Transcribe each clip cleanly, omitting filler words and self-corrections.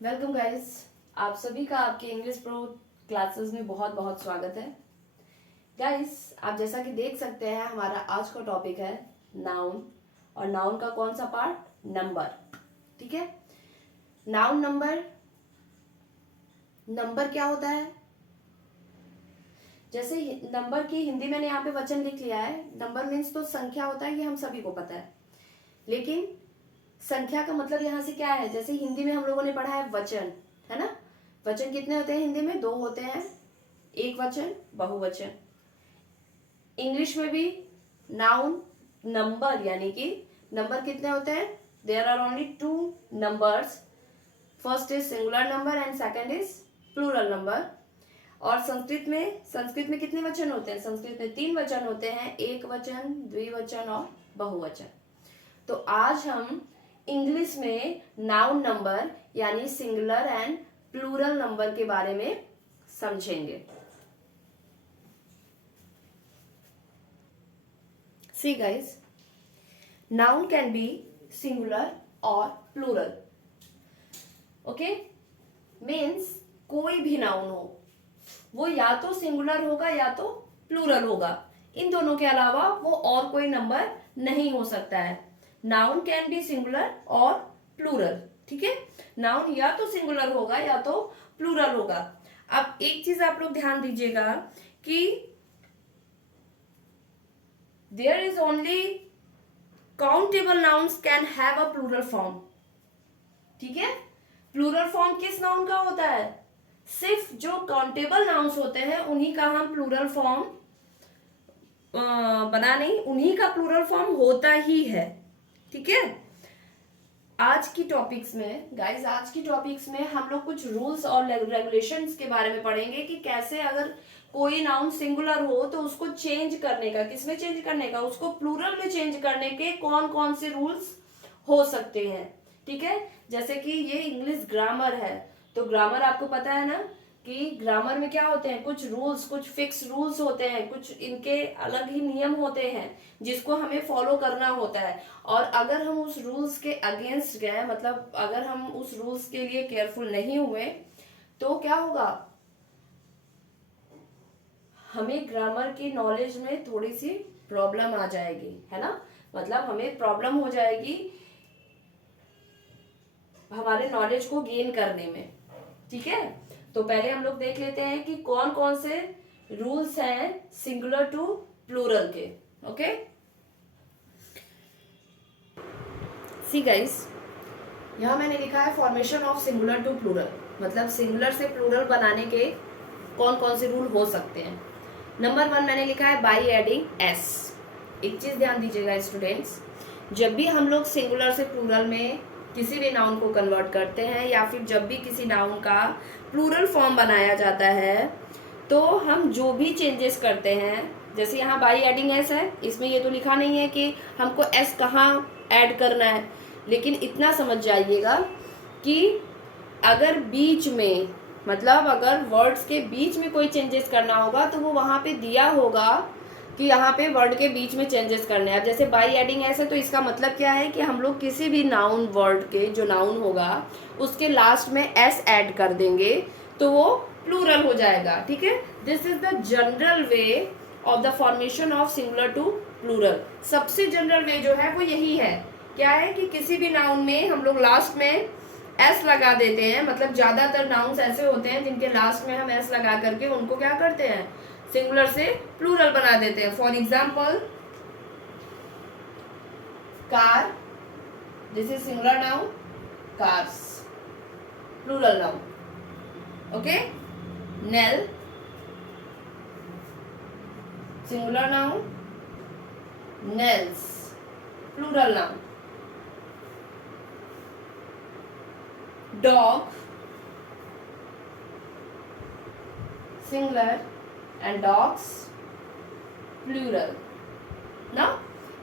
Welcome guys, आप सभी का आपके इंग्लिश प्रो क्लासेस में बहुत बहुत स्वागत है। गाइस, आप जैसा कि देख सकते हैं हमारा आज का टॉपिक है नाउन। और नाउन का कौन सा पार्ट? नंबर। ठीक है। Noun number. नंबर क्या होता है? जैसे नंबर की हिंदी मैंने यहाँ पे वचन लिख लिया है। नंबर मीन्स तो संख्या होता है, ये हम सभी को पता है। लेकिन संख्या का मतलब यहाँ से क्या है? जैसे हिंदी में हम लोगों ने पढ़ा है वचन, है ना। वचन कितने होते हैं हिंदी में? दो होते हैं, एक वचन, बहुवचन। इंग्लिश में भी नाउन नंबर, यानी कि नंबर कितने होते हैं? There are only two numbers. First is singular number and second is plural number. और संस्कृत में कितने वचन होते हैं? संस्कृत में 3 वचन होते हैं, एक वचन, द्विवचन और बहुवचन। तो आज हम इंग्लिश में नाउन नंबर यानी सिंगुलर एंड प्लूरल नंबर के बारे में समझेंगे। See guys, noun can be singular or plural. Okay? Means कोई भी नाउन हो, वो या तो सिंगुलर होगा या तो प्लूरल होगा। इन दोनों के अलावा वो और कोई नंबर नहीं हो सकता है। नाउन कैन बी सिंगुलर और प्लूरल। ठीक है। नाउन या तो सिंगुलर होगा या तो प्लूरल होगा। अब एक चीज आप लोग ध्यान दीजिएगा कि there is only countable nouns can have a plural form. ठीक है। प्लूरल फॉर्म किस नाउन का होता है? सिर्फ जो काउंटेबल नाउन्स होते हैं उन्हीं का हम प्लूरल फॉर्म बना नहीं, उन्हीं का प्लूरल फॉर्म होता ही है। ठीक है। आज की टॉपिक्स में गाइस, आज की टॉपिक्स में हम लोग कुछ रूल्स और रेगुलेशंस के बारे में पढ़ेंगे कि कैसे अगर कोई नाउन सिंगुलर हो तो उसको चेंज करने का, किसमें चेंज करने का, उसको प्लूरल में चेंज करने के कौन कौन से रूल्स हो सकते हैं। ठीक है। जैसे कि ये इंग्लिश ग्रामर है, तो ग्रामर आपको पता है ना कि ग्रामर में क्या होते हैं, कुछ रूल्स, कुछ फिक्स रूल्स होते हैं, कुछ इनके अलग ही नियम होते हैं जिसको हमें फॉलो करना होता है। और अगर हम उस रूल्स के अगेंस्ट गए, मतलब अगर हम उस रूल्स के लिए केयरफुल नहीं हुए तो क्या होगा? हमें ग्रामर की नॉलेज में थोड़ी सी प्रॉब्लम आ जाएगी, है ना। मतलब हमें प्रॉब्लम हो जाएगी हमारे नॉलेज को गेन करने में। ठीक है। तो पहले हम लोग देख लेते हैं कि कौन कौन से रूल्स हैं सिंगुलर टू प्लूरल के। ओके। सी गाइस, यहां मैंने लिखा है formation of singular to plural, मतलब सिंगुलर से प्लूरल बनाने के कौन कौन से रूल हो सकते हैं। नंबर 1 मैंने लिखा है बाई एडिंग एस। एक चीज ध्यान दीजिएगा स्टूडेंट्स, जब भी हम लोग सिंगुलर से प्लूरल में किसी भी नाउन को कन्वर्ट करते हैं या फिर जब भी किसी नाउन का प्लूरल फॉर्म बनाया जाता है, तो हम जो भी चेंजेस करते हैं, जैसे यहाँ बाई एडिंग एस है, इसमें ये तो लिखा नहीं है कि हमको एस कहाँ ऐड करना है, लेकिन इतना समझ जाइएगा कि अगर बीच में, मतलब अगर वर्ड्स के बीच में कोई चेंजेस करना होगा तो वो वहाँ पे दिया होगा कि यहाँ पे वर्ड के बीच में चेंजेस करने हैं। अब जैसे बाई एडिंग एस है, तो इसका मतलब क्या है कि हम लोग किसी भी नाउन वर्ड के जो नाउन होगा उसके लास्ट में एस ऐड कर देंगे तो वो प्लूरल हो जाएगा। ठीक है। This is the general way of the formation of singular to plural. सबसे जनरल वे जो है वो यही है। क्या है कि किसी भी नाउन में हम लोग लास्ट में एस लगा देते हैं, मतलब ज्यादातर नाउन्स ऐसे होते हैं जिनके लास्ट में हम एस लगा करके उनको क्या करते हैं, सिंगुलर से प्लूरल बना देते हैं। For example car, this is singular noun, cars, plural noun. Okay. Nail, singular noun, nails, plural noun. Dog, singular and dogs plural ना।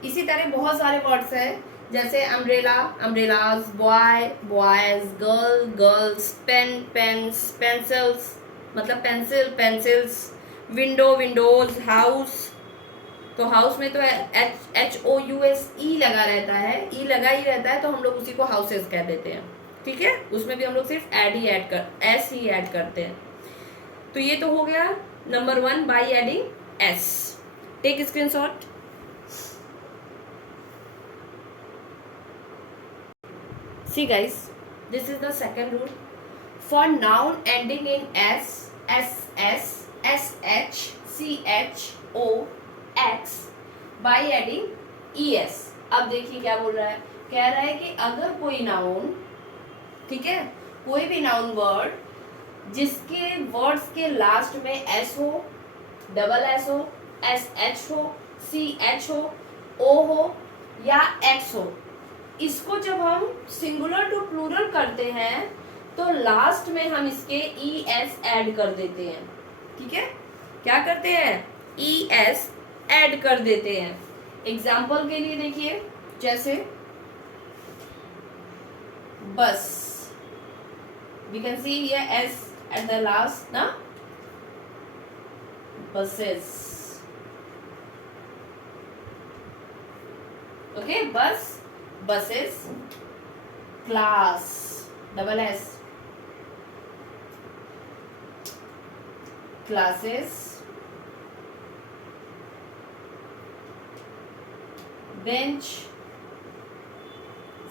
इसी तरह बहुत सारे वर्ड्स हैं, जैसे umbrella, umbrellas, boy, boys, girl, girls, pen, pens, pencils, मतलब pencil, pencils, window, windows, house. तो house में तो HOUSE लगा रहता है, ई लगा ही रहता है, तो हम लोग उसी को हाउसेस कह देते हैं। ठीक है, उसमें भी हम लोग सिर्फ एस ही ऐड करते हैं। तो ये तो हो गया number 1 by adding S. Take screenshot. See guys, this is the second rule. For noun ending in s, ss, sh, ch, o, x by adding es. अब देखिए क्या बोल रहा है, कह रहा है कि अगर कोई नाउन, ठीक है, कोई भी नाउन वर्ड जिसके वर्ड्स के लास्ट में एस हो, डबल एस हो, एस एच हो, सी एच हो, ओ हो या एक्स हो, इसको जब हम सिंगुलर टू प्लूरल करते हैं तो लास्ट में हम इसके ई एस ऐड कर देते हैं। ठीक है, क्या करते हैं, ई एस ऐड कर देते हैं। एग्जाम्पल के लिए देखिए, जैसे बस, वी कैन सी ये एस एट द लास्ट ना, बसेस, ओके, बस, buses, class, double S, classes, bench,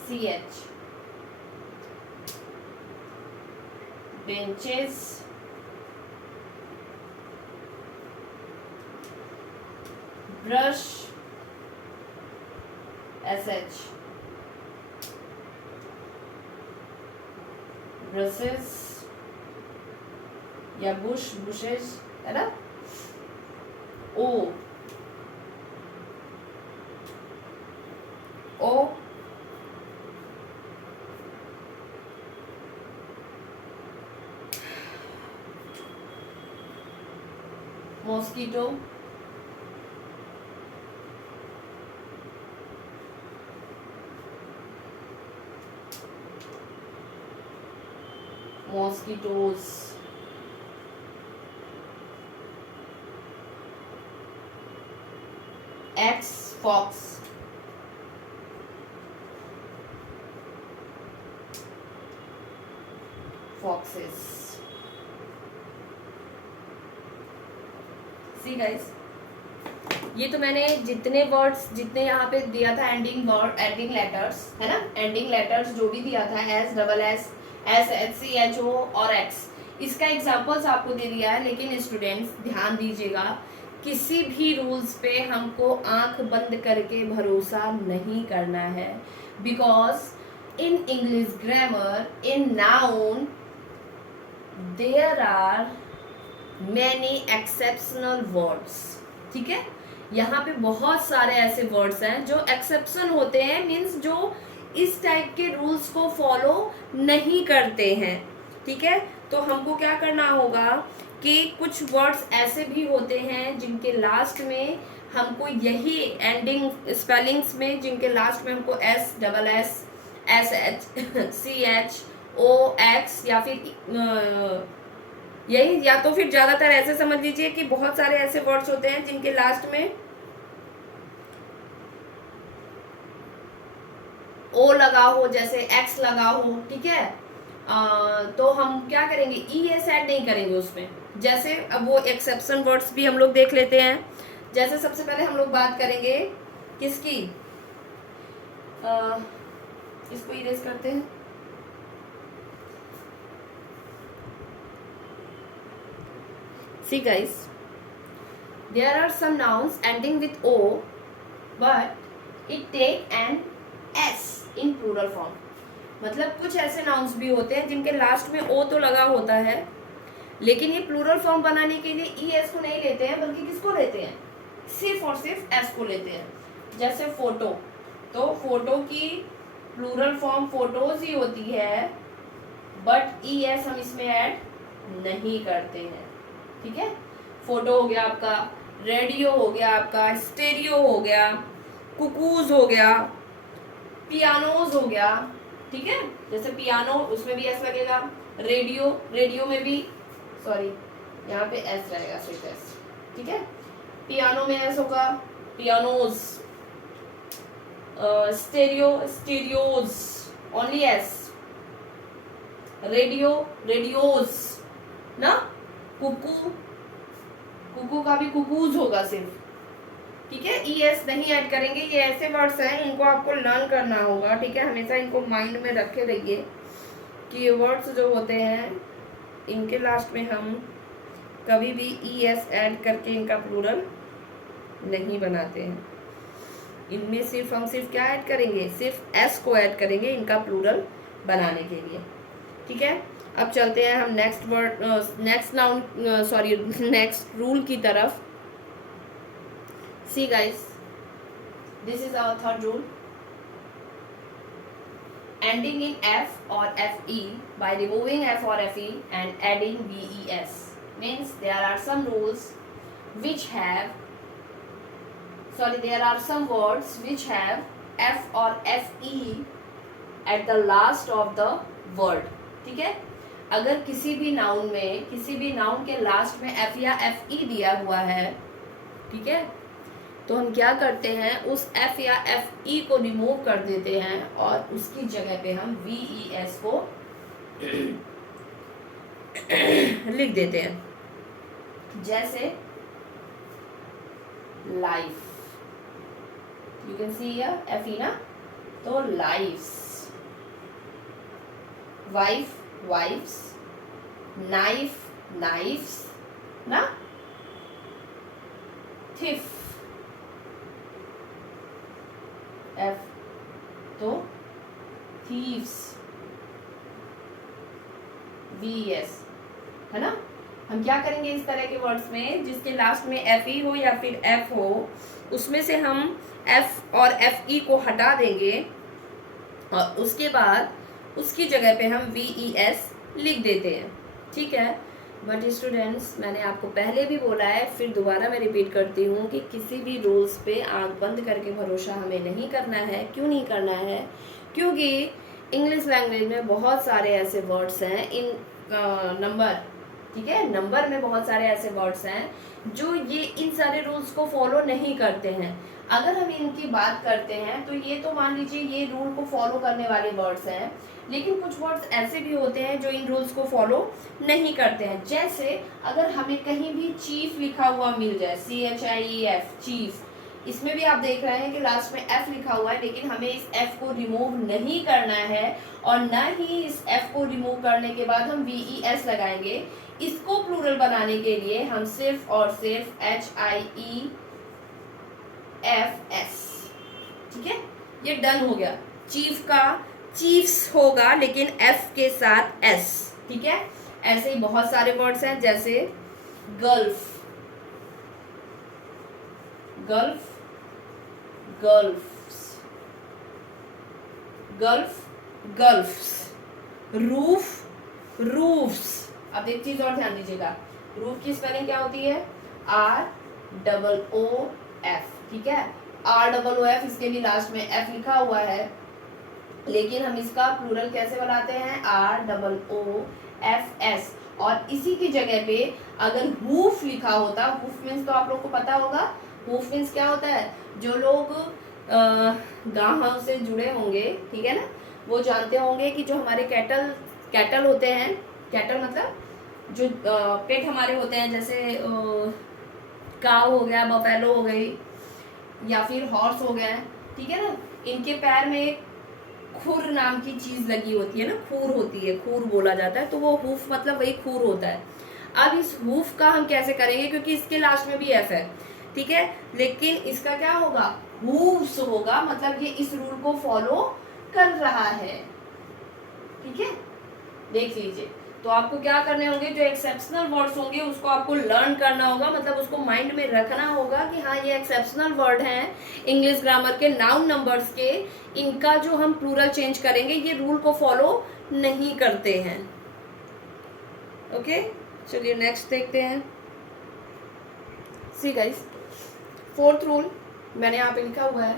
ch, benches, brush, sh, brushes या बुशेस है ना, O mosquito, mosquitoes, X fox, foxes। See guys, ये तो मैंने जितने वर्ड्स, जितने यहाँ पे दिया था एंडिंग वर्ड, एंडिंग लेटर्स है ना, एंडिंग लेटर्स जो भी दिया था, S, double S, S H C H O और एक्स, इसका एग्जाम्पल्स आपको दे दिया है। लेकिन स्टूडेंट्स ध्यान दीजिएगा, किसी भी रूल्स पे हमको आंख बंद करके भरोसा नहीं करना है, because in English grammar, in noun there are many exceptional words. ठीक है, यहाँ पे बहुत सारे ऐसे वर्ड्स हैं जो एक्सेप्शन होते हैं, मीन्स जो इस टाइप के रूल्स को फॉलो नहीं करते हैं। ठीक है, तो हमको क्या करना होगा कि कुछ वर्ड्स ऐसे भी होते हैं जिनके लास्ट में हमको यही एंडिंग स्पेलिंग्स में, जिनके लास्ट में हमको S, double S, S H, C H, O, X या फिर यही, या तो फिर ज्यादातर ऐसे समझ लीजिए कि बहुत सारे ऐसे वर्ड्स होते हैं जिनके लास्ट में ओ लगा हो, जैसे एक्स लगा हो। ठीक है, तो हम क्या करेंगे, ई एस ऐड नहीं करेंगे उसमें। जैसे अब वो एक्सेप्शन वर्ड्स भी हम लोग देख लेते हैं। जैसे सबसे पहले हम लोग बात करेंगे किसकी, इसको इरेज करते हैं। See guys, there are some nouns ending with O, but it take an S in plural form। मतलब कुछ ऐसे नाउन्स भी होते हैं जिनके लास्ट में O तो लगा होता है, लेकिन ये प्लूरल फॉर्म बनाने के लिए ई एस को नहीं लेते हैं, बल्कि किसको लेते हैं, सिर्फ और सिर्फ एस को लेते हैं। जैसे फोटो, तो फोटो की प्लूरल फॉर्म फोटोज ही होती है, बट ई एस हम इसमें ऐड नहीं करते हैं। ठीक है, फोटो हो गया आपका, रेडियो हो गया आपका, स्टेरियो हो गया, कुकूज हो गया, पियानोज हो गया। ठीक है, जैसे पियानो, उसमें भी एस लगेगा, रेडियो, रेडियो में भी, सॉरी यहाँ पे एस रहेगा, सिर्फ एस। ठीक है, पियानो में एस होगा, pianos, stereo, stereos, only S. Radio, radios ना, कुकू, कुकू का भी कुकूज होगा सिर्फ, ठीक है। ES नहीं ऐड करेंगे। ये ऐसे वर्ड्स हैं, इनको आपको लर्न करना होगा, ठीक है। हमेशा इनको माइंड में रखे रहिए कि ये वर्ड्स जो होते हैं इनके लास्ट में हम कभी भी ES ऐड करके इनका प्लूरल नहीं बनाते हैं। इनमें सिर्फ क्या ऐड करेंगे, सिर्फ S को ऐड करेंगे इनका प्लूरल बनाने के लिए, ठीक है। अब चलते हैं हम next word, next noun, sorry next rule की तरफ। See guys, this is our third rule. Ending in F or FE by removing F or FE and adding VES means there are some rules which have, there are some words which have F or FE at the last of the word, ठीक है। अगर किसी भी noun में, किसी भी noun के last में F या FE दिया हुआ है, ठीक है, तो हम क्या करते हैं, उस F या FE को रिमूव कर देते हैं और उसकी जगह पे हम VES को लिख देते हैं। जैसे life, you can see here FE ना, तो lifes, wife, wifes, knife, knifes ना, थिफ, F तो thieves, VES है ना। हम क्या करेंगे इस तरह के वर्ड्स में जिसके लास्ट में FE हो या फिर F हो, उसमें से हम F और FE को हटा देंगे और उसके बाद उसकी जगह पे हम VES लिख देते हैं, ठीक है। बट स्टूडेंट्स, मैंने आपको पहले भी बोला है, फिर दोबारा मैं रिपीट करती हूँ कि किसी भी रूल्स पे आंख बंद करके भरोसा हमें नहीं करना है। क्यों नहीं करना है? क्योंकि इंग्लिश लैंग्वेज में बहुत सारे ऐसे वर्ड्स हैं, इन नंबर, ठीक है, नंबर में बहुत सारे ऐसे वर्ड्स हैं जो ये इन सारे रूल्स को फॉलो नहीं करते हैं। अगर हम इनकी बात करते हैं तो ये तो मान लीजिए ये रूल को फॉलो करने वाले वर्ड्स हैं, लेकिन कुछ वर्ड्स ऐसे भी होते हैं जो इन रूल्स को फॉलो नहीं करते हैं। जैसे अगर हमें कहीं भी चीफ लिखा हुआ मिल जाए, CHIEF, चीफ, इसमें भी आप देख रहे हैं कि लास्ट में F लिखा हुआ है, लेकिन हमें इस F को रिमूव नहीं करना है और न ही इस F को रिमूव करने के बाद हम VES लगाएंगे। इसको प्लूरल बनाने के लिए हम सिर्फ और सिर्फ HIEFS, ठीक है, ये डन हो गया। चीफ का चीफ्स होगा लेकिन F के साथ S, ठीक है। ऐसे ही बहुत सारे वर्ड्स हैं, जैसे gulf, gulf, gulfs, gulf, gulfs, roof, roofs. अब एक चीज और ध्यान दीजिएगा, रूफ की स्पेलिंग क्या होती है? ROOF, ठीक है। ROOF, इसके भी लास्ट में F लिखा हुआ है, लेकिन हम इसका प्लूरल कैसे बनाते हैं? ROOFS। और इसी की जगह पे अगर हूफ लिखा होता, हूफ मीन्स तो आप लोग को पता होगा, हूफ मीन्स क्या होता है? जो लोग गांव से जुड़े होंगे, ठीक है ना, वो जानते होंगे कि जो हमारे कैटल होते हैं, कैटल मतलब जो पेट हमारे होते हैं, जैसे काव हो गया, बफेलो हो गई, या फिर हॉर्स हो गया, ठीक है ना, इनके पैर में खुर नाम की चीज लगी होती है ना, खूर होती है, खूर बोला जाता है, तो वो हूफ मतलब वही खूर होता है। अब इस हूफ का हम कैसे करेंगे, क्योंकि इसके लास्ट में भी F है, ठीक है, लेकिन इसका क्या होगा? हूफ्स होगा, मतलब ये इस रूल को फॉलो कर रहा है, ठीक है। देख लीजिए, तो आपको क्या करने होंगे, जो एक्सेप्शनल वर्ड्स होंगे उसको आपको लर्न करना होगा, मतलब उसको माइंड में रखना होगा कि हाँ ये एक्सेप्शनल वर्ड हैं इंग्लिश ग्रामर के, नाउन नंबर्स के, इनका जो हम प्लूरल चेंज करेंगे ये रूल को फॉलो नहीं करते हैं। ओके, चलिए नेक्स्ट देखते हैं। सी गाइस, फोर्थ रूल मैंने यहाँ पे लिखा हुआ है,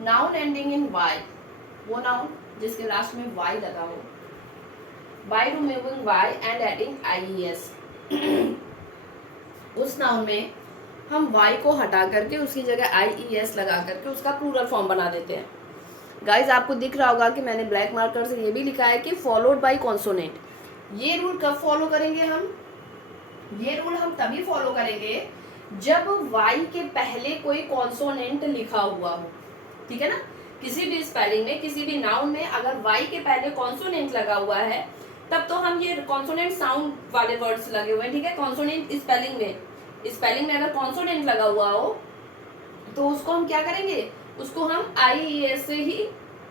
नाउन एंडिंग इन Y, वो नाउन जिसके लास्ट में Y लगा हो, by removing Y and adding IES, उस नाउन में हम Y को हटा करके उसकी जगह IES लगा करके उसका प्लूरल फॉर्म बना देते हैं। गाइज आपको दिख रहा होगा कि मैंने ब्लैक मार्कर से ये भी लिखा है कि फॉलोड बाय कॉन्सोनेंट। ये रूल कब फॉलो करेंगे हम? ये रूल हम तभी फॉलो करेंगे जब y के पहले कोई कॉन्सोनेंट लिखा हुआ हो, ठीक है ना। किसी भी स्पेलिंग में, किसी भी नाउन में अगर y के पहले कॉन्सोनेंट लगा हुआ है तब तो हम ये कॉन्सोनेंट साउंड वाले वर्ड्स लगे हुए हैं, ठीक है। कॉन्सोनेंट स्पेलिंग में अगर कॉन्सोनेंट लगा हुआ हो तो उसको हम क्या करेंगे, उसको हम IES से ही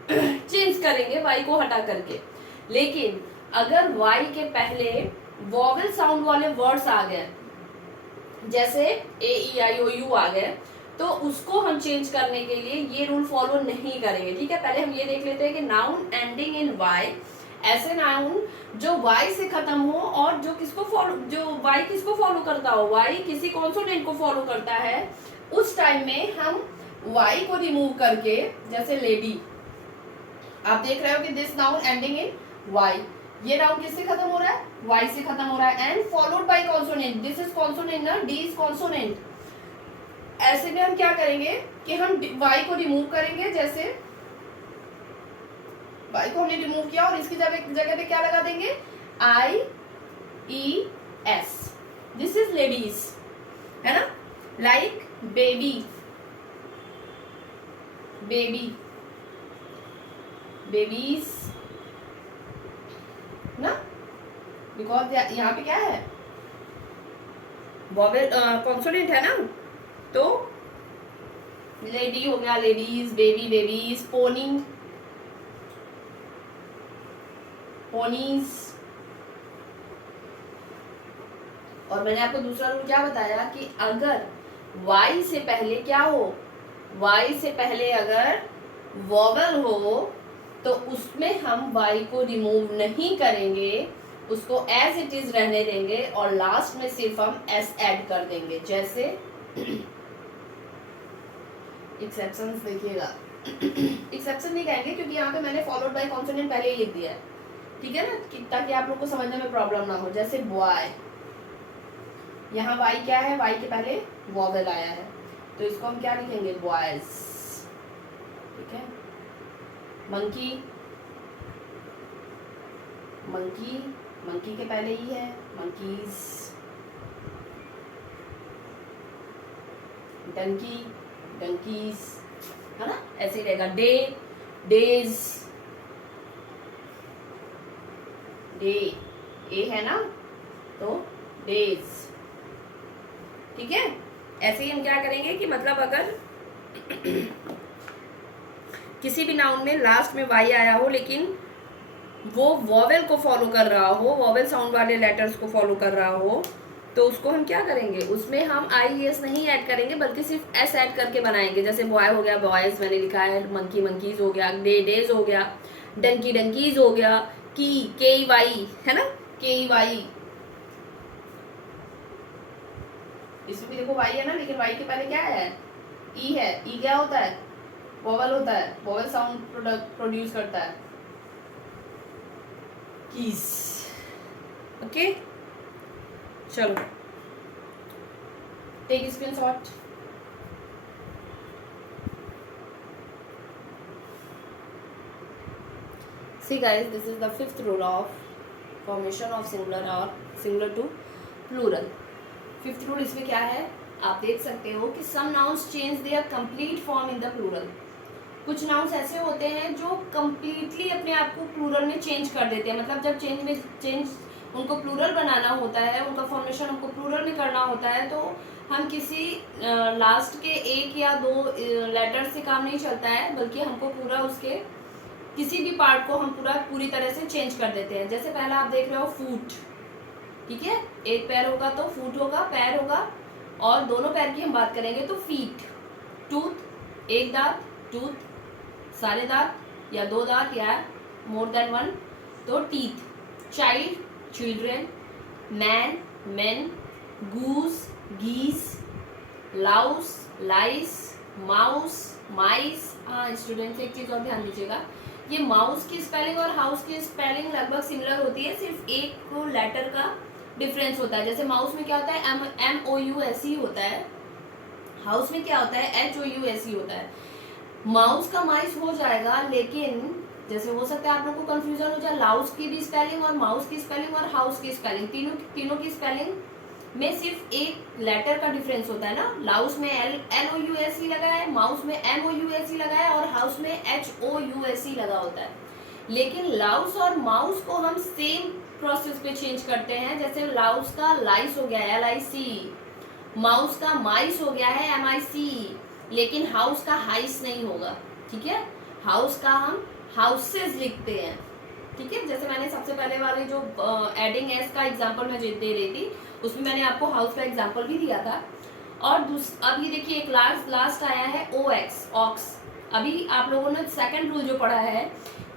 चेंज करेंगे y को हटा करके। लेकिन अगर y के पहले वॉवेल साउंड वाले वर्ड्स आ गए, जैसे AEIOU आ गए, तो उसको हम चेंज करने के लिए ये रूल फॉलो नहीं करेंगे, ठीक है। पहले हम ये देख लेते हैं कि नाउन एंडिंग इन y, ऐसे नाउन जो y से खत्म हो और जो y किसको फॉलो करता हो, y किसी कॉन्सोनेंट को फॉलो करता है, उस टाइम में हम y को रिमूव करके, जैसे लेडी, आप देख रहे हो कि this noun ending in y, ये नाउन किससे खत्म हो रहा है, y से खत्म हो रहा है, and followed by consonant, this is consonant ना, d इज कॉन्सोनेंट। ऐसे में हम क्या करेंगे कि हम y को रिमूव करेंगे, जैसे y को हमने रिमूव किया और इसकी जगह पे क्या लगा देंगे, IES, दिस इज लेडीज, है ना। लाइक बेबी, बेबीज ना, बिकॉज यहाँ पे क्या है, वॉवेल कॉन्सोनेंट है ना, तो लेडी हो गया लेडीज, बेबी बेबीज, पोनीज, और मैंने आपको दूसरा रूल क्या बताया कि अगर y से पहले क्या हो, y से पहले अगर वॉवेल हो तो उसमें हम y को रिमूव नहीं करेंगे, उसको एज इट इज रहने देंगे और लास्ट में सिर्फ हम s ऐड कर देंगे। जैसे एक्सेप्शंस देखिएगा, एक्सेप्शन नहीं कहेंगे क्योंकि यहाँ पे मैंने फॉलोड बाय कॉन्सोनेंट पहले ही लिख दिया है, ठीक है ना, ताकि आप लोग को समझने में प्रॉब्लम ना हो। जैसे बॉय, यहाँ y क्या है, y के पहले वॉवेल आया है, तो इसको हम क्या लिखेंगे, बॉयज, ठीक है। मंकी, मंकी के पहले ही है, मंकीज। डंकीज, है ना, ऐसे ही रहेगा। डेज, डे, ए है ना, तो डेज, ठीक है। ऐसे ही हम क्या करेंगे कि मतलब अगर किसी भी नाउन में लास्ट में y आया हो लेकिन वो वॉवेल को फॉलो कर रहा हो, वॉवेल साउंड वाले लेटर्स को फॉलो कर रहा हो, तो उसको हम क्या करेंगे, उसमें हम IES नहीं ऐड करेंगे बल्कि सिर्फ s ऐड करके बनाएंगे। जैसे बॉय हो गया बॉयज मैंने लिखा है, मंकी मंकीज हो गया, डेज हो गया, डंकीज हो गया, KEY है ना, KEY, इसमें भी देखो y है ना, लेकिन y के पहले क्या है, e है। e क्या होता है, वॉवेल होता है, वॉवेल साउंड प्रोड्यूस करता है, कीज, ओके। चलो take screenshot. See guys, this is the fifth rule of formation of singular or singular to plural। Fifth rule इसमें क्या है, आप देख सकते हो कि some nouns change their complete form in the plural। कुछ नाउन्स ऐसे होते हैं जो कम्प्लीटली अपने आप को प्लूरल में चेंज कर देते हैं, मतलब जब चेंज उनको प्लूरल बनाना होता है, उनका फॉर्मेशन हमको प्लूरल में करना होता है, तो हम किसी लास्ट के एक या दो लेटर से काम नहीं चलता है, बल्कि हमको पूरा उसके किसी भी पार्ट को हम पूरी तरह से चेंज कर देते हैं। जैसे पहला आप देख रहे हो फूट, ठीक है, एक पैर होगा तो फूट होगा, पैर होगा, और दोनों पैर की हम बात करेंगे तो फीट। टूथ, एक दांत, टूथ, सारे दांत या दो दांत या मोर देन वन, तो teeth. Child, children, man, main, goose, गीस, लाउस, लाइस, माउस, माइस। हाँ स्टूडेंट्स एक चीज़ और ध्यान दीजिएगा, ये माउस की स्पेलिंग और हाउस की स्पेलिंग लगभग सिमिलर होती है, सिर्फ एक लेटर का डिफरेंस होता है। जैसे माउस में क्या होता है, MOUSE होता है, हाउस में क्या होता है, HOUSE होता है। माउस का माइस हो जाएगा, लेकिन जैसे हो सकता है आप लोग को कंफ्यूजन हो जाए, लाउस की भी स्पेलिंग और माउस की स्पेलिंग और हाउस की स्पेलिंग, तीनों की स्पेलिंग में सिर्फ एक लेटर का डिफरेंस होता है ना। लाउस में LOUSE लगा है, माउस में MOUSE लगा है और हाउस में HOUSE लगा होता है। लेकिन लाउस और माउस को हम सेम प्रोसेस पे चेंज करते हैं। जैसे लाउस का लाइस हो गया LIC, माउस का माइस हो गया है MIC, लेकिन हाउस का हाइस नहीं होगा। ठीक है, हाउस का हम हाउसेस लिखते हैं। ठीक है, जैसे मैंने सबसे पहले वाले जो एडिंग एस का एग्जांपल मैं दे रही थी, उसमें मैंने आपको हाउस का एग्जांपल भी दिया था। और अब ये देखिए एक लास्ट आया है OX, ऑक्स। अभी आप लोगों ने सेकंड रूल जो पढ़ा है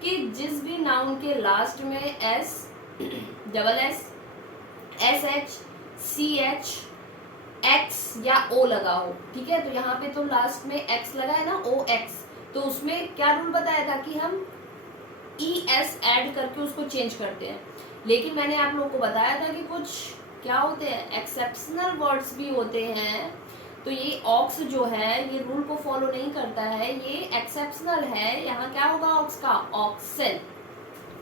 कि जिस भी नाउन के लास्ट में S, double S, SH, CH, X या O लगा हो, ठीक है, तो यहाँ पे तो लास्ट में X लगा है ना, OX, तो उसमें क्या रूल बताया था कि हम ES ऐड करके उसको चेंज करते हैं। लेकिन मैंने आप लोगों को बताया था कि कुछ क्या होते हैं, एक्सेप्शनल वर्ड्स भी होते हैं। तो ये ऑक्स जो है ये रूल को फॉलो नहीं करता है, ये एक्सेप्शनल है। यहाँ क्या होगा ऑक्स का, ऑक्सन।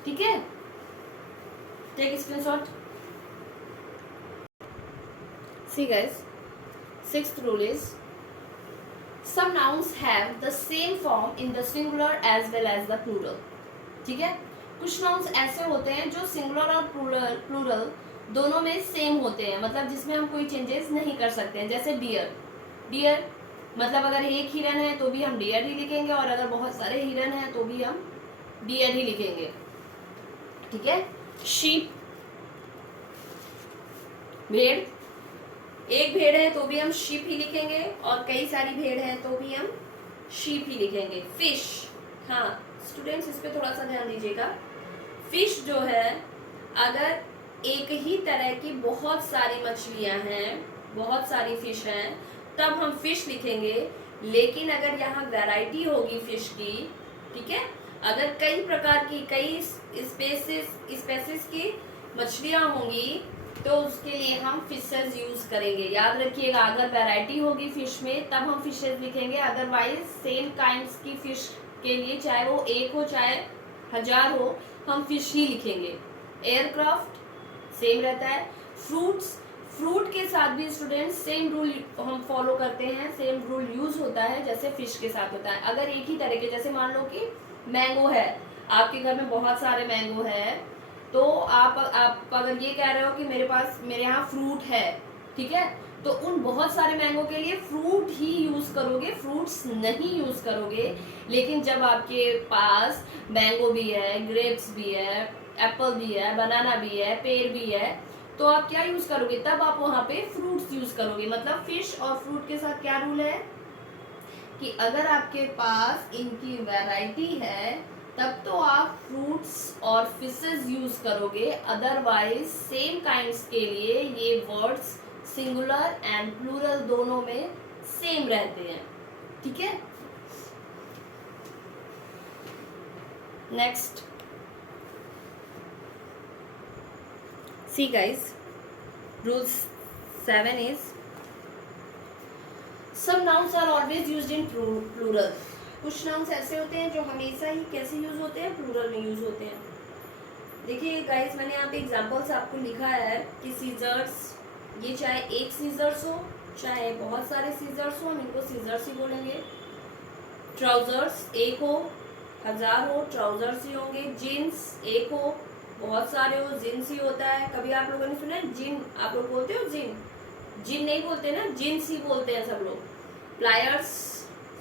ठीक है, take screenshot. See guys, sixth rule is some nouns have the same form in the singular as well as the plural। ठीक है, कुछ नाउन्स ऐसे होते हैं जो सिंगुलर और प्लूरल दोनों में सेम होते हैं, मतलब जिसमें हम कोई चेंजेस नहीं कर सकते हैं। जैसे डियर, डियर मतलब अगर एक हिरन है तो भी हम डियर ही लिखेंगे, और अगर बहुत सारे हिरन हैं तो भी हम डियर ही लिखेंगे। ठीक है, शीप, भेड़, एक भेड़ है तो भी हम शीप ही लिखेंगे, और कई सारी भेड़ है तो भी हम शीप ही लिखेंगे। फिश, हाँ स्टूडेंट्स इस पे थोड़ा सा ध्यान दीजिएगा। फिश जो है, अगर एक ही तरह की बहुत सारी मछलियां हैं, बहुत सारी फिश हैं, तब हम फिश लिखेंगे। लेकिन अगर यहाँ वैरायटी होगी फिश की, ठीक है, अगर कई प्रकार की, कई स्पेसिस की मछलियां होंगी, तो उसके लिए हम फिशेज यूज करेंगे। याद रखिएगा, अगर वैरायटी होगी फिश में तब हम फिशेज लिखेंगे, अदरवाइज सेम काइंड्स की फिश के लिए, चाहे वो एक हो चाहे 1000 हो, हम फिश ही लिखेंगे। एयरक्राफ्ट सेम रहता है। फ्रूट्स, फ्रूट के साथ भी स्टूडेंट्स सेम रूल हम फॉलो करते हैं, सेम रूल यूज होता है जैसे फिश के साथ होता है। अगर एक ही तरह के, जैसे मान लो कि मैंगो है, आपके घर में बहुत सारे मैंगो है, तो आप अगर ये कह रहे हो कि मेरे यहाँ फ्रूट है, ठीक है, तो उन बहुत सारे मैंगो के लिए फ्रूट ही यूज करोगे, फ्रूट्स नहीं यूज करोगे। लेकिन जब आपके पास मैंगो भी है, ग्रेप्स भी है, एप्पल भी है, बनाना भी है, पेड़ भी है, तो आप क्या यूज करोगे, तब आप वहां पे फ्रूट्स यूज करोगे। मतलब फिश और फ्रूट के साथ क्या रूल है कि अगर आपके पास इनकी वैरायटी है तब तो आप फ्रूट्स और फिशेस यूज करोगे, अदरवाइज सेम काइंड्स के लिए ये वर्ड्स सिंगुलर एंड प्लूरल दोनों में सेम रहते हैं। ठीक है, next, see guys, rule 7 is some nouns are always used in plural। कुछ नाउन्स ऐसे होते हैं जो हमेशा ही कैसे यूज होते हैं, प्लूरल में यूज होते हैं। देखिए गाइस, मैंने यहाँ पे एग्जांपल्स आपको लिखा है कि सीजर्स, ये चाहे एक सीजर्स हो चाहे बहुत सारे सीजर्स हो, हम इनको सीजर्स ही बोलेंगे। ट्राउजर्स एक हो 1000 हो, ट्राउजर्स ही होंगे। जीन्स एक हो बहुत सारे हो, जीन्स ही होता है। कभी आप लोगों ने सुना है जिन, आप लोग बोलते हो जिन, जिन नहीं बोलते ना, जीन्स ही बोलते हैं सब लोग। प्लायर्स,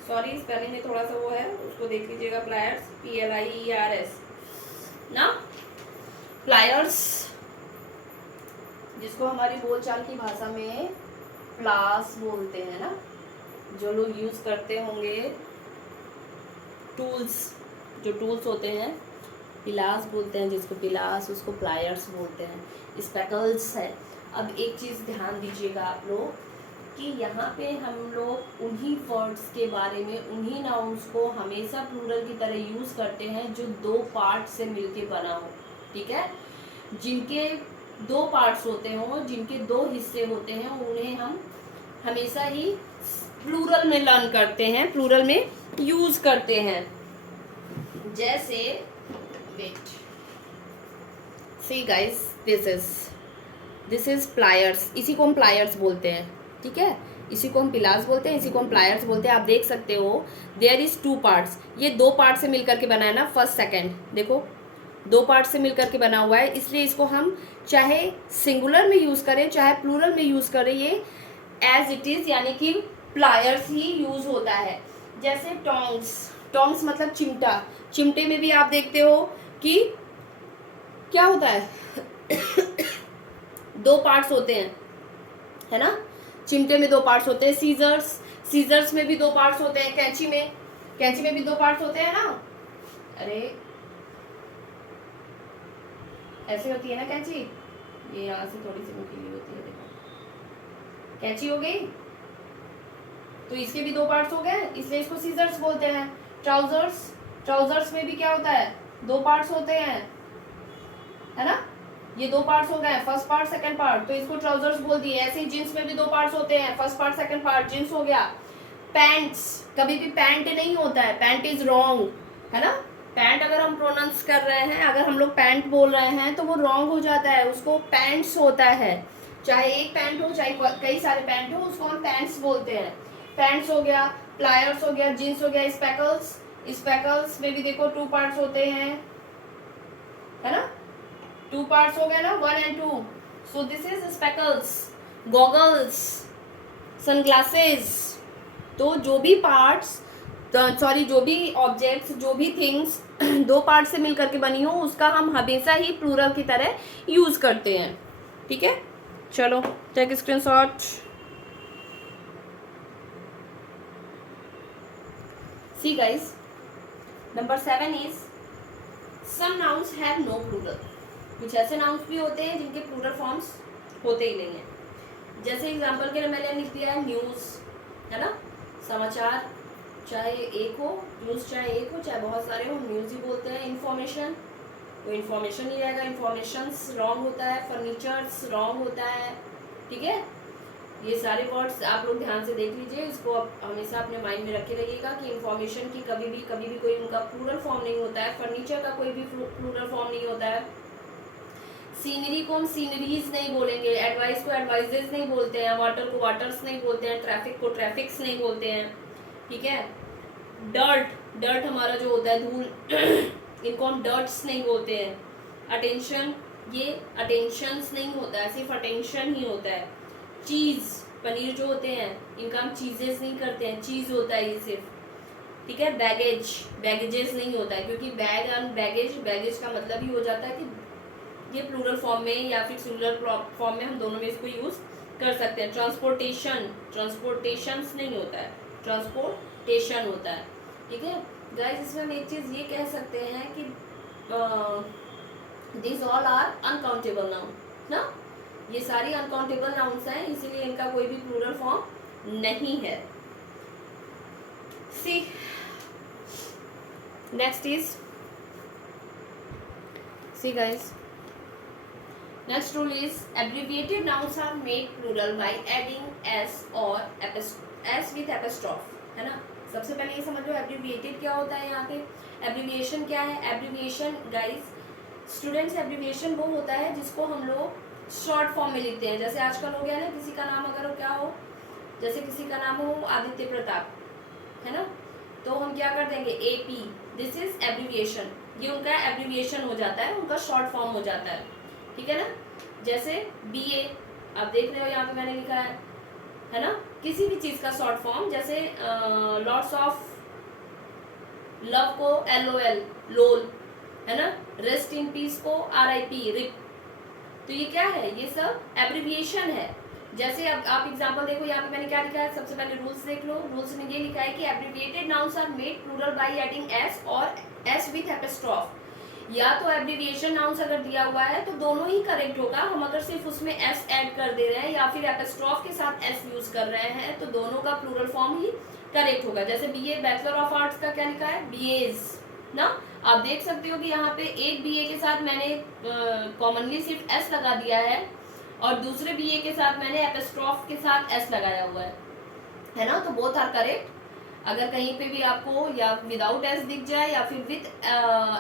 सॉरी स्पेलिंग में थोड़ा सा वो है, उसको देख लीजिएगा। प्लायर्स, PLIERS ना, प्लायर्स, जिसको हमारी बोलचाल की भाषा में प्लास बोलते हैं ना, जो लोग यूज करते होंगे टूल्स, जो टूल्स होते हैं पिलास बोलते हैं जिसको, पिलास, उसको प्लायर्स बोलते हैं। स्पेकल्स है। अब एक चीज़ ध्यान दीजिएगा आप लोग कि यहाँ पे हम लोग उन्हीं वर्ड्स के बारे में, उन्हीं नाउन्स को हमेशा प्लूरल की तरह यूज़ करते हैं जो दो पार्ट से मिलके बना हो। ठीक है, जिनके दो पार्ट्स होते हों, जिनके दो हिस्से होते हैं, उन्हें हम हमेशा ही प्लूरल में लर्न करते हैं, प्लूरल में यूज करते हैं। जैसे wait, see guys, this is pliers, इसी को हम प्लायर्स बोलते हैं, ठीक है, इसी को हम पिलास बोलते हैं, इसी को हम प्लायर्स बोलते हैं। आप देख सकते हो देयर इज 2 पार्ट्स, ये 2 पार्ट से मिलकर के बना है ना, फर्स्ट सेकंड, देखो 2 पार्ट से मिलकर के बना हुआ है, इसलिए इसको हम चाहे सिंगुलर में यूज करें चाहे प्लूरल में यूज करें, ये एज इट इज यानी कि प्लायर्स ही यूज होता है। जैसे टोंग्स, टोंग्स मतलब चिमटा, चिमटे में भी आप देखते हो कि क्या होता है 2 पार्ट्स होते हैं, है ना, चिमटे में 2 पार्ट्स होते हैं। सीजर्स, सीजर्स में भी 2 पार्ट्स होते हैं। कैंची में भी 2 पार्ट्स होते हैं ना, अरे ऐसे होती है ना कैंची, ये यहाँ से थोड़ी सी नुकीली होती है, देखो कैंची हो गई, तो इसके भी 2 पार्ट्स हो गए, इसलिए इसको सीजर्स बोलते हैं। ट्राउजर्स, ट्राउजर्स में भी क्या होता है 2 पार्ट्स होते हैं, है ना, ये 2 पार्ट्स हो गए, फर्स्ट पार्ट सेकंड पार्ट, तो इसको ट्राउजर्स बोल दिए। ऐसे ही जींस में भी 2 पार्ट्स होते हैं, first part second part, jeans हो गया। पैंट्स, कभी भी पैंट नहीं होता है, पैंट इज रॉन्ग, है ना, पैंट अगर हम प्रोनाउंस कर रहे हैं, अगर हम लोग पैंट बोल रहे हैं तो वो रॉन्ग हो जाता है, उसको पैंट्स होता है। चाहे एक पैंट हो चाहे कई सारे पैंट हो, उसको हम पैंट्स बोलते हैं। पैंट्स हो गया, प्लायर्स हो गया, जींस हो गया। स्पेकल्स, स्पेकल्स में भी देखो 2 पार्ट्स होते हैं, है ना, 2 पार्ट्स हो गए ना, 1 and 2, so this is speckles. Goggles, sunglasses, तो जो भी पार्ट्स, सॉरी जो भी ऑब्जेक्ट्स, जो भी थिंग्स 2 पार्ट से मिलकर के बनी हो, उसका हम हमेशा ही प्लूरल की तरह यूज करते हैं, ठीक है। चलो take screenshot. See guys, number 7 is some nouns have no plural. कुछ ऐसे नाउन्स भी होते हैं जिनके प्लूरल फॉर्म्स होते ही नहीं है। जैसे एग्जांपल के लिए मैंने लिख दिया है न्यूज़, है ना, समाचार, चाहे एक हो न्यूज़, चाहे एक हो चाहे बहुत सारे हो, न्यूज़ ही बोलते हैं। इन्फॉर्मेशन, तो इन्फॉर्मेशन ही रहेगा, इन्फॉर्मेशंस रॉन्ग होता है। फर्नीचर्स रॉन्ग होता है, ठीक है। ये सारे वर्ड्स आप लोग ध्यान से देख लीजिए, इसको आप हमेशा अपने माइंड में रखे रहिएगा कि इन्फॉर्मेशन की कभी भी कोई उनका प्लूरल फॉर्म नहीं होता है। फर्नीचर का कोई भी प्लूरल फॉर्म नहीं होता है। सीनरी को हम सीनरीज नहीं बोलेंगे, एडवाइस को एडवाइजेज नहीं बोलते हैं, वाटर को वाटर्स नहीं बोलते हैं, ट्रैफिक को ट्रैफिक्स नहीं बोलते हैं, ठीक है। डर्ट, डर्ट हमारा जो होता है धूल इनको हम डर्ट्स नहीं बोलते हैं। अटेंशन, ये अटेंशंस नहीं होता है, सिर्फ अटेंशन ही होता है। चीज़, पनीर जो होते हैं इनका हम चीजेस नहीं करते हैं, चीज़ होता है ये सिर्फ, ठीक है। बैगेज, बैगेजेस नहीं होता है, क्योंकि बैग एंड बैगेज, बैगेज का मतलब ही हो जाता है कि ये प्लूरल फॉर्म में या फिर सिंगुलर फॉर्म में हम दोनों में इसको यूज कर सकते हैं। ट्रांसपोर्टेशन, ट्रांसपोर्टेशंस नहीं होता है, ट्रांसपोर्टेशन होता है, ठीक है। गाइस, इसमें हम एक चीज़ ये कह सकते हैं कि this all are uncountable noun ना, ये सारी अनकाउंटेबल नाउन्स हैं, इसीलिए इनका कोई भी प्लूरल फॉर्म नहीं है। See next is, see guys, next rule is abbreviated nouns are made plural by adding S और एस विथ एपिस्ट्रॉफ, है ना। सबसे पहले ये समझो एब्रिविएटेड क्या होता है। यहाँ पे एब्रिविएशन क्या है। एब्रिविएशन गाइस स्टूडेंट्स, एब्रिविएशन वो होता है जिसको हम लोग शॉर्ट फॉर्म में लिखते हैं। जैसे आजकल हो गया ना, किसी का नाम अगर क्या हो, जैसे किसी का नाम हो आदित्य प्रताप, है ना, तो हम क्या कर देंगे AP, दिस इज एब्रिविएशन, ये उनका एब्रिविएशन हो जाता है, उनका शॉर्ट फॉर्म हो जाता है, ठीक है ना। जैसे BA आप देख रहे हो यहाँ पे मैंने लिखा है ना, किसी भी चीज का शॉर्ट फॉर्म, जैसे लॉट्स ऑफ लव को LOL, लोल, है ना। रेस्ट इन पीस को RIP, रिप। तो ये क्या है, ये सब एब्रिविएशन है। जैसे अब आप एग्जांपल देखो, यहाँ पे मैंने क्या लिखा है, सबसे पहले रूल्स देख लो। रूल्स में ये लिखा है कि abbreviated nouns are made plural by adding S और एस विथ एपिस्ट्रॉफ। या तो एब्रिविएशन नाउन्स अगर दिया हुआ है तो दोनों ही करेक्ट होगा। हम अगर सिर्फ उसमें एस ऐड कर दे रहे हैं या फिर एपिस्ट्रॉफ के साथ एस यूज कर रहे हैं तो दोनों का प्लूरल फॉर्म ही करेक्ट होगा। जैसे BA बैचलर ऑफ आर्ट्स का क्या लिखा है, BAs ना। आप देख सकते हो कि यहाँ पे एक BA के साथ मैंने कॉमनली सिर्फ एस लगा दिया है और दूसरे BA के साथ मैंने एपिस्ट्रॉफ के साथ एस लगाया हुआ है ना, तो बोथ आर करेक्ट। अगर कहीं पे भी आपको या विदाउट एस दिख जाए या फिर with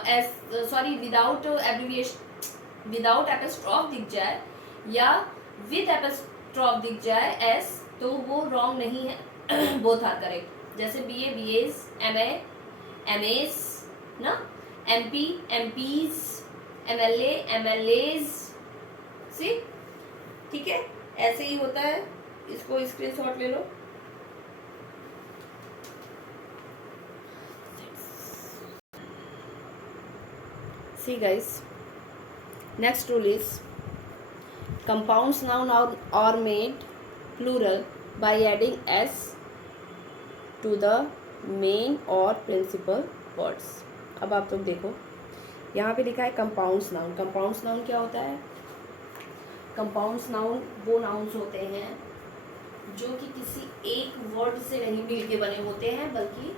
S, sorry without abbreviation, without apostrophe दिख जाए या विद एपिस्ट्रॉफ दिख जाए एस, तो वो रॉन्ग नहीं है, बोथ आर करेक्ट। जैसे B A B As, M A M S ना, M P M Ps, M L As, see, ठीक है, ऐसे ही होता है। इसको स्क्रीनशॉट ले लो। See guys, next rule is compounds noun are made plural by adding s to the main or principal words। अब आप लोग देखो, यहाँ पे लिखा है कंपाउंड्स नाउन। कंपाउंड्स नाउन क्या होता है? कंपाउंड्स नाउन वो नाउन्स होते हैं जो कि किसी एक वर्ड से नहीं मिल के बने होते हैं, बल्कि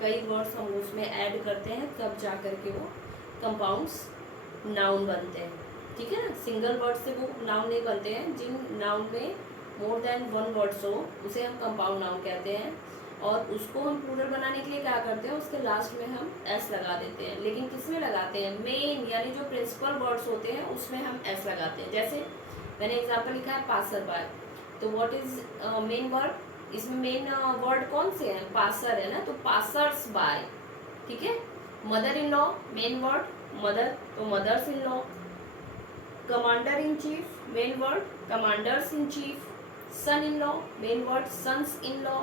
कई वर्ड्स हम उसमें ऐड करते हैं, तब जा कर के वो कंपाउंड्स नाउन बनते हैं। ठीक है ना, सिंगल वर्ड से वो नाउन नहीं बनते हैं। जिन नाउन में मोर देन वन वर्ड्स हो उसे हम कंपाउंड नाउन कहते हैं, और उसको हम प्लूरल बनाने के लिए क्या करते हैं, उसके लास्ट में हम एस लगा देते हैं। लेकिन किस में लगाते हैं? मेन यानी जो प्रिंसिपल वर्ड्स होते हैं उसमें हम एस लगाते हैं। जैसे मैंने एग्जाम्पल लिखा है पासर बाय, तो व्हाट इज मेन वर्ड? इसमें मेन वर्ड कौन से हैं? पासर है ना, तो पासर्स बाय। ठीक है, mother in law main word mother, तो mothers in law. Commander in chief main word commanders in chief. Son in law main word sons in law.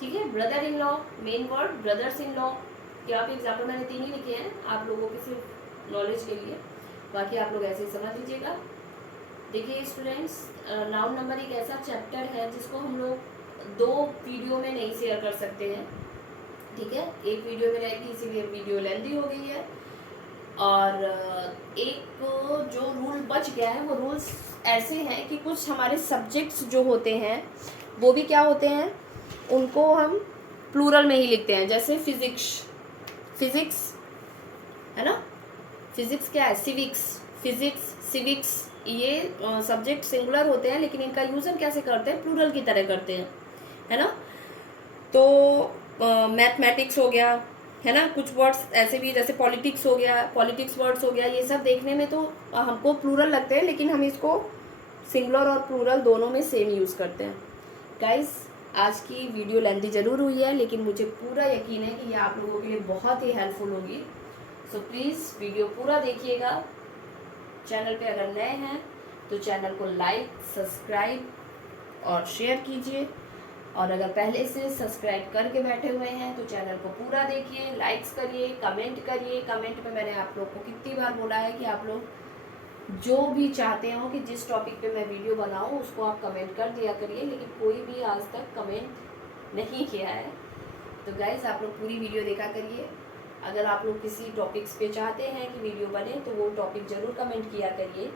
ठीक है, brother in law main word brothers in law. क्या आप example मैंने 3 ही लिखे हैं आप लोगों के सिर्फ नॉलेज के लिए, बाकी आप लोग ऐसे ही समझ लीजिएगा। देखिए स्टूडेंट्स, नाउन नंबर एक ऐसा चैप्टर है जिसको हम लोग 2 वीडियो में नहीं शेयर कर सकते हैं। ठीक है, एक वीडियो में रहेगी इसीलिए वीडियो लेंथी हो गई है, और एक जो रूल बच गया है वो रूल्स ऐसे हैं कि कुछ हमारे सब्जेक्ट्स जो होते हैं वो भी क्या होते हैं, उनको हम प्लूरल में ही लिखते हैं। जैसे फिजिक्स है ना, फिजिक्स क्या है? फिजिक्स सिविक्स, ये सब्जेक्ट सिंगुलर होते हैं, लेकिन इनका यूज़ हम कैसे करते हैं? प्लूरल की तरह करते हैं, है ना। तो मैथमेटिक्स हो गया, है ना, कुछ वर्ड्स ऐसे भी जैसे पॉलिटिक्स हो गया, पॉलिटिक्स वर्ड्स हो गया, ये सब देखने में तो हमको प्लूरल लगते हैं, लेकिन हम इसको सिंगुलर और प्लूरल दोनों में सेम यूज़ करते हैं। गाइस, आज की वीडियो लेंथी ज़रूर हुई है, लेकिन मुझे पूरा यकीन है कि ये आप लोगों के लिए बहुत ही हेल्पफुल होगी। सो प्लीज़ वीडियो पूरा देखिएगा। चैनल पे अगर नए हैं तो चैनल को लाइक, सब्सक्राइब और शेयर कीजिए, और अगर पहले से सब्सक्राइब करके बैठे हुए हैं तो चैनल को पूरा देखिए, लाइक्स करिए, कमेंट करिए। कमेंट में मैंने आप लोग को कितनी बार बोला है कि आप लोग जो भी चाहते हो कि जिस टॉपिक पे मैं वीडियो बनाऊं उसको आप कमेंट कर दिया करिए, लेकिन कोई भी आज तक कमेंट नहीं किया है। तो गाइस, आप लोग पूरी वीडियो देखा करिए। अगर आप लोग किसी टॉपिक्स पे चाहते हैं कि वीडियो बने तो वो टॉपिक ज़रूर कमेंट किया करिए।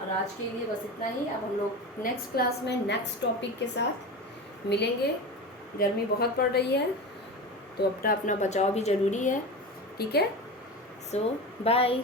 और आज के लिए बस इतना ही। अब हम लोग नेक्स्ट क्लास में नेक्स्ट टॉपिक के साथ मिलेंगे। गर्मी बहुत पड़ रही है तो अपना बचाव भी ज़रूरी है। ठीक है, सो बाय।